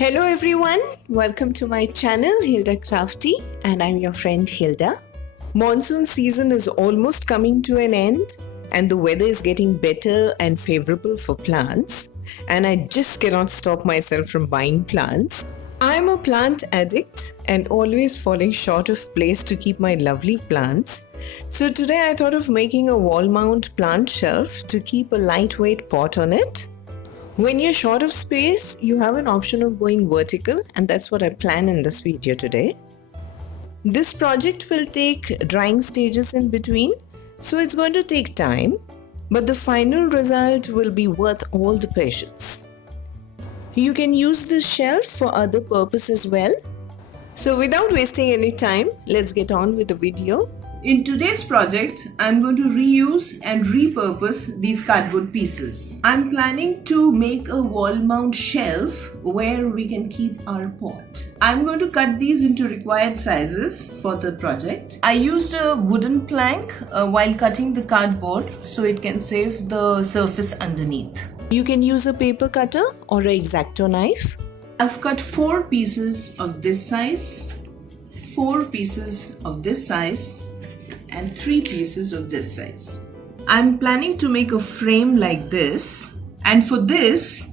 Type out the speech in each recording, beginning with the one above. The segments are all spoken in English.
Hello everyone, welcome to my channel Hilda Crafty and I'm your friend Hilda. Monsoon season is almost coming to an end and the weather is getting better and favorable for plants and I just cannot stop myself from buying plants. I'm a plant addict and always falling short of place to keep my lovely plants. So today I thought of making a wall mount plant shelf to keep a lightweight pot on it. When you're short of space, you have an option of going vertical, and that's what I plan in this video today. This project will take drying stages in between, so it's going to take time, but the final result will be worth all the patience. You can use this shelf for other purposes as well. So without wasting any time, let's get on with the video. In today's project, I'm going to reuse and repurpose these cardboard pieces. I'm planning to make a wall mount shelf where we can keep our pot. I'm going to cut these into required sizes for the project. I used a wooden plank while cutting the cardboard so it can save the surface underneath. You can use a paper cutter or an X-Acto knife. I've cut 4 pieces of this size, 4 pieces of this size, and 3 pieces of this size. I'm planning to make a frame like this, and for this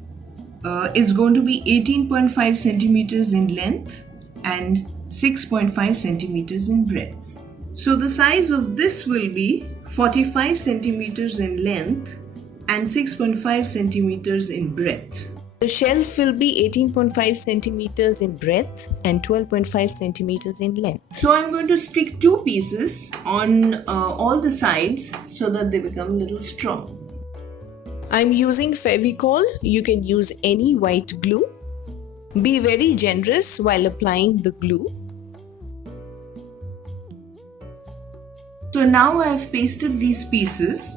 it's going to be 18.5 centimeters in length and 6.5 centimeters in breadth. So the size of this will be 45 centimeters in length and 6.5 centimeters in breadth. The shelf will be 18.5 centimeters in breadth and 12.5 centimeters in length. So I'm going to stick 2 pieces on all the sides so that they become a little strong. I'm using Fevicol. You can use any white glue. Be very generous while applying the glue. So now I've pasted these pieces,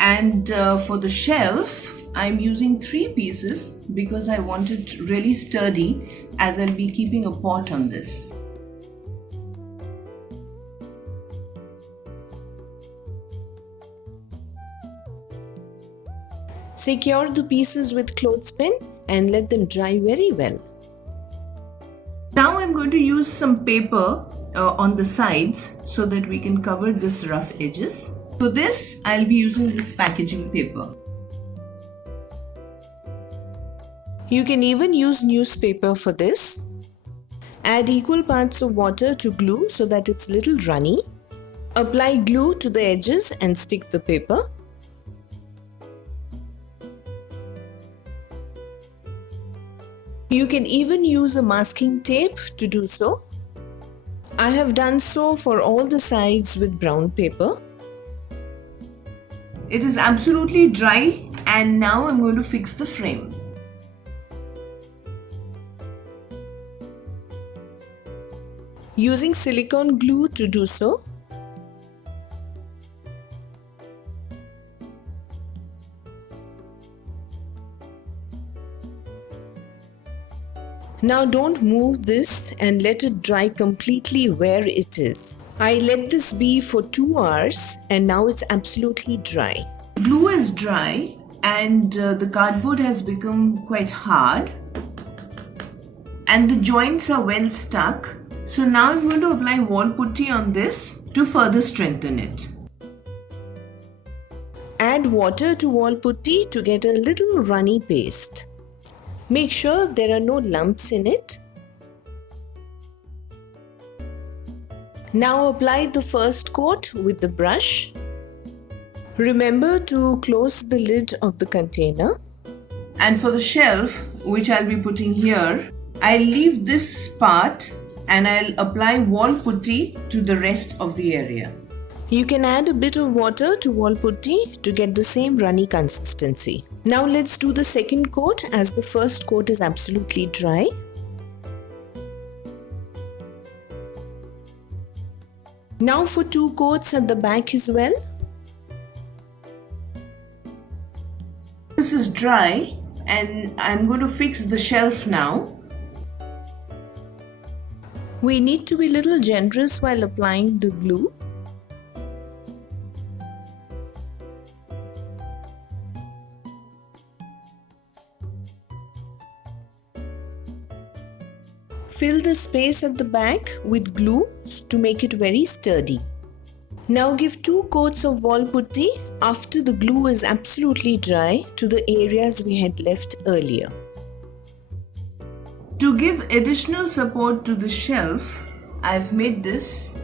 and for the shelf I'm using 3 pieces because I want it really sturdy as I'll be keeping a pot on this. Secure the pieces with clothespin and let them dry very well. Now I'm going to use some paper on the sides so that we can cover this rough edges. For this, I'll be using this packaging paper. You can even use newspaper for this. Add equal parts of water to glue so that it's a little runny. Apply glue to the edges and stick the paper. You can even use a masking tape to do so. I have done so for all the sides with brown paper. It is absolutely dry, and now I'm going to fix the frame. Using silicone glue to do so. Now don't move this and let it dry completely where it is. I let this be for 2 hours and now it's absolutely dry. Glue is dry and the cardboard has become quite hard and the joints are well stuck. So now I'm going to apply wall putty on this to further strengthen it. Add water to wall putty to get a little runny paste. Make sure there are no lumps in it. Now apply the first coat with the brush. Remember to close the lid of the container. And for the shelf, which I'll be putting here, I'll leave this part and I'll apply wall putty to the rest of the area. You can add a bit of water to wall putty to get the same runny consistency. Now let's do the second coat as the first coat is absolutely dry. Now for 2 coats at the back as well. This is dry and I'm going to fix the shelf now. We need to be a little generous while applying the glue. Fill the space at the back with glue to make it very sturdy. Now give 2 coats of wall putty after the glue is absolutely dry to the areas we had left earlier. To give additional support to the shelf, I've made this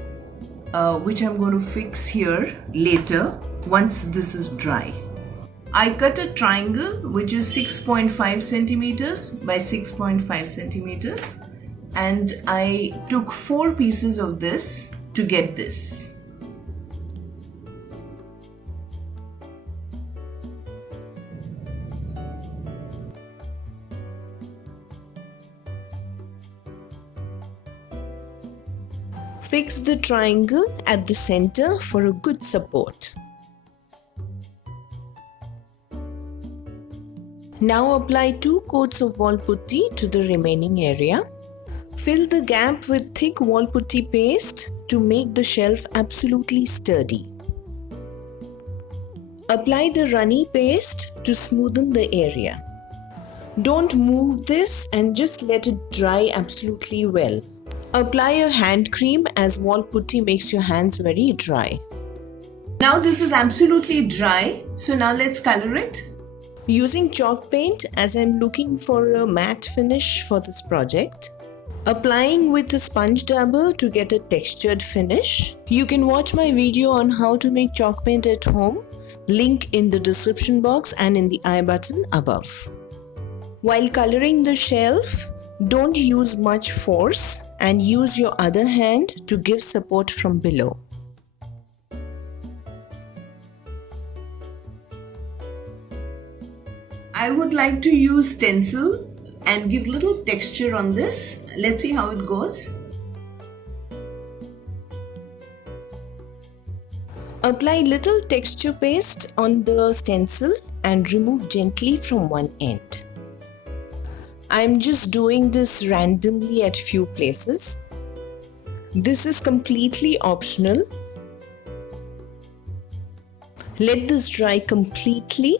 which I'm going to fix here later once this is dry. I cut a triangle which is 6.5 centimeters by 6.5 centimeters and I took 4 pieces of this to get this. Fix the triangle at the center for a good support. Now apply 2 coats of wall putty to the remaining area. Fill the gap with thick wall putty paste to make the shelf absolutely sturdy. Apply the runny paste to smoothen the area. Don't move this and just let it dry absolutely well. Apply a hand cream as wall putty makes your hands very dry. Now this is absolutely dry, so now let's color it. Using chalk paint as I'm looking for a matte finish for this project. Applying with a sponge dabber to get a textured finish. You can watch my video on how to make chalk paint at home. Link in the description box and in the I button above. While coloring the shelf, don't use much force and use your other hand to give support from below. I would like to use stencil and give little texture on this. Let's see how it goes. Apply little texture paste on the stencil and remove gently from one end. I'm just doing this randomly at few places. This is completely optional. Let this dry completely.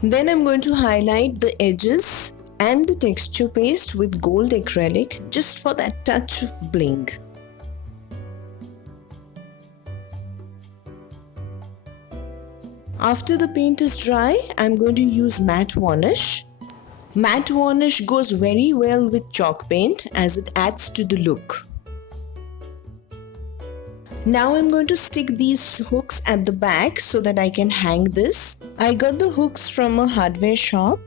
Then I'm going to highlight the edges and the texture paste with gold acrylic just for that touch of bling. After the paint is dry, I'm going to use matte varnish. Matte varnish goes very well with chalk paint as it adds to the look. Now I'm going to stick these hooks at the back so that I can hang this. I got the hooks from a hardware shop.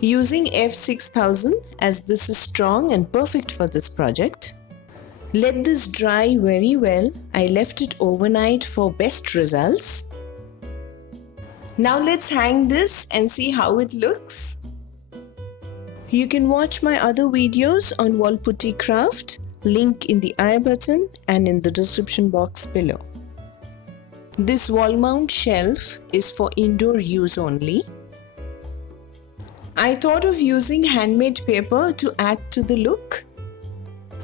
Using F6000 as this is strong and perfect for this project. Let this dry very well. I left it overnight for best results. Now let's hang this and see how it looks. You can watch my other videos on wall putty craft, link in the I button and in the description box below. This wall mount shelf is for indoor use only. I thought of using handmade paper to add to the look.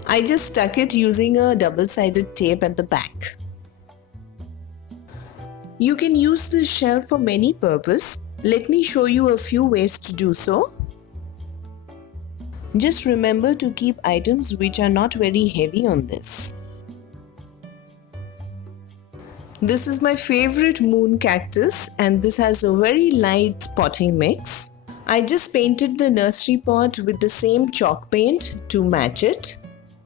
I just stuck it using a double-sided tape at the back. You can use this shelf for many purposes. Let me show you a few ways to do so. Just remember to keep items which are not very heavy on this. This is my favorite moon cactus and this has a very light potting mix. I just painted the nursery pot with the same chalk paint to match it.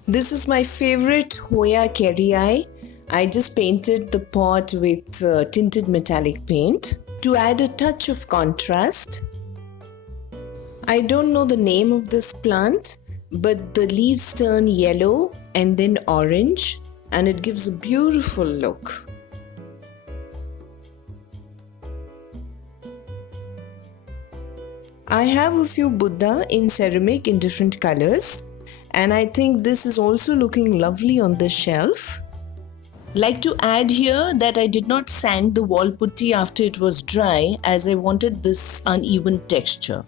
This is my favorite Hoya Kerrii. I just painted the pot with tinted metallic paint to add a touch of contrast. I don't know the name of this plant, but the leaves turn yellow and then orange and it gives a beautiful look. I have a few Buddha in ceramic in different colors and I think this is also looking lovely on this shelf. Like to add here that I did not sand the wall putty after it was dry as I wanted this uneven texture.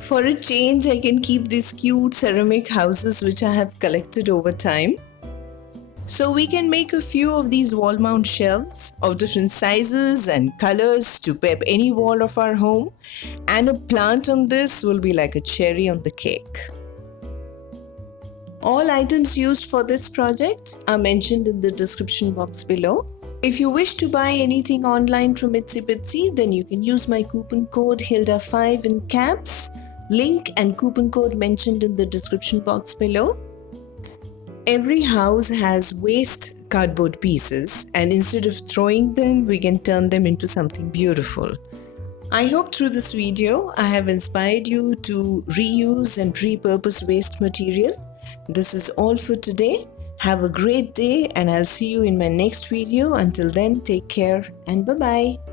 For a change, I can keep these cute ceramic houses which I have collected over time. So we can make a few of these wall mount shelves of different sizes and colors to pep any wall of our home, and a plant on this will be like a cherry on the cake. All items used for this project are mentioned in the description box below. If you wish to buy anything online from Itsy Bitsy, then you can use my coupon code Hilda5 in caps. Link and coupon code mentioned in the description box below. Every house has waste cardboard pieces, and instead of throwing them, we can turn them into something beautiful. I hope through this video I have inspired you to reuse and repurpose waste material. This is all for today. Have a great day, and I'll see you in my next video. Until then, take care and bye-bye.